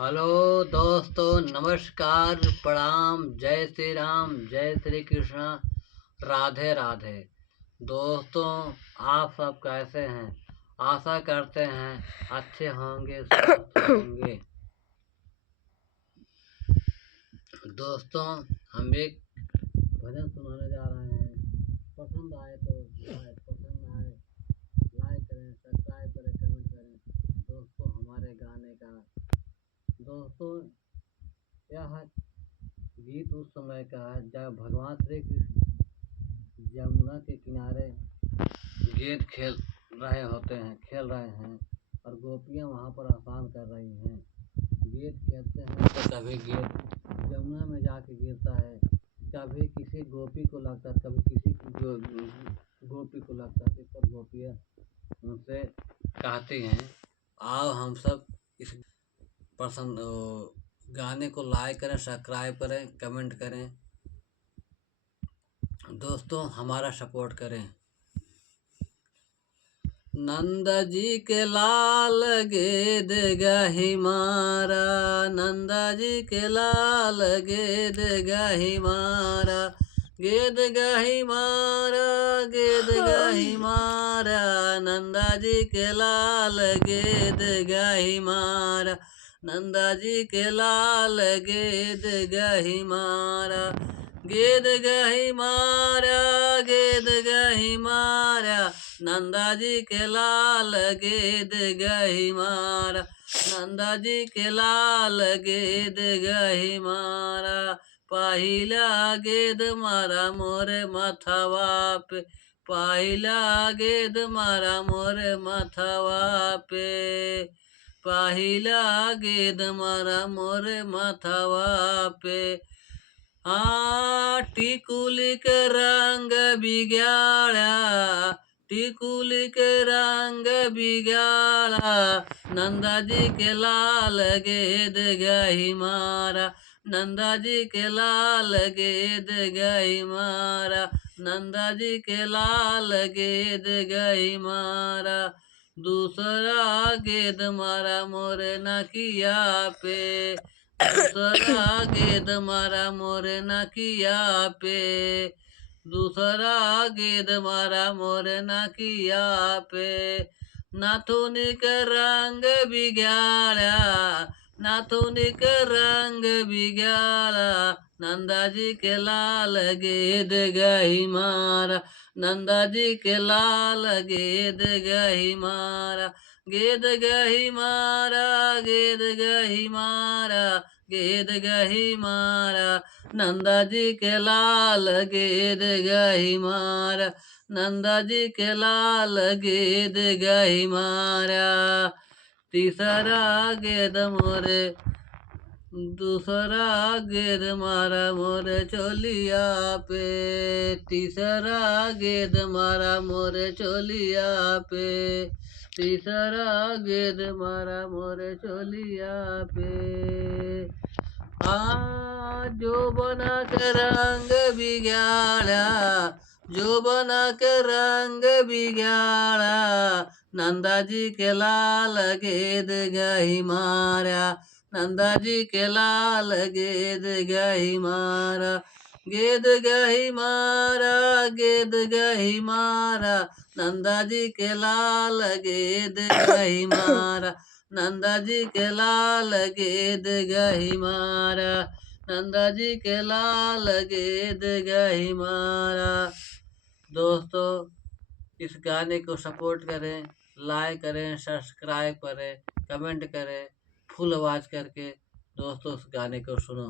Hello दोस्तों, नमस्कार, प्रणाम, जय श्री राम, जय श्री कृष्ण, राधे राधे। दोस्तों, आप सब कैसे हैं? आशा करते हैं अच्छे होंगे, स्वस्थ होंगे। दोस्तों, हम एक भजन सुनाने जा रहे हैं। पसंद आए तो पसंद आए लाइक करें, सब्सक्राइब करें, कमेंट करें। दोस्तों, हमारे गाने का दोस्तों यह गीत उस समय का है जब भगवान श्री कृष्ण यमुना के किनारे गेंद खेल रहे हैं और गोपियाँ वहाँ पर स्नान कर रही हैं। गेंद खेलते हैं तो कभी गेंद यमुना में जाके गिरता है, कभी किसी गोपी को लगता है, कभी किसी गोपी को लगता है। इस पर गोपियाँ उनसे कहती हैं, आओ हम सब इस पसंद गाने को लाइक करें, सब्सक्राइब करें, कमेंट करें। दोस्तों, हमारा सपोर्ट करें। नंद जी के लाल गेद गही मारा, नंद जी के लाल गेद गही मारा, गेद गही मारा, गेद गही मारा, नंदा जी के लाल गेद गही मारा, नंदा जी के लाल गेद गही मारा, गेद गही मारा, गेद गही मारा, नंदा जी के लाल गेद गही मारा, नंदा जी के लाल गेद गही मारा, पहिला गेद मारा मोरे मथवा पे, पहिला गेद मारा मोरे मथवा पे, पहिला गेद मारा मोरे मथवा पे। टिकुली के रंग बिगाड़ा, टिकुली के रंग बिगाड़ा, नंदा जी के लाल गेद गही मारा, नंदा जी के लाल गेद गही मारा, नंदा जी के लाल गेद गही मारा। दूसरा गेद मारा मोरे नकिया पे, दूसरा गेद मारा मोरे नकिया पे, दूसरा गेद मारा मोरे नकिया पे। नाथुनी के रंग बिगाड़ा, नाथुनी के रंग बिगाड़ा, नंदा जी के लाल गेद गही मारा, नंदा जी के लाल गेद गही मारा, गेद गही मारा, गेद गही मारा, गेद गही मारा, नंदा जी के लाल गेद गही मारा, नंदा जी के लाल गेद गही मारा। तीसरा गेद मोरे, दूसरा गेद मारा मोरे चोलिया पे, तीसरा गेद मारा मोरे चोलिया पे, तीसरा गेद मारा मोरे चोलिया पे। जो बना के रंग बिगाड़ा, जो बना के रंग बिगाड़ा, नंदा जी के लाल गेद गही मारा, नंदा जी के लाल गेद गही मारा, गेद गही मारा, गेद गही मारा, नंदा जी के लाल गेद गही मारा, नंदा जी के लाल गेद गही मारा, नंदा जी के लाल गेद गही मारा। दोस्तों, इस गाने को सपोर्ट करें, लाइक करें, सब्सक्राइब करें, कमेंट करें, फुल आवाज़ करके दोस्तों उस गाने को सुनो।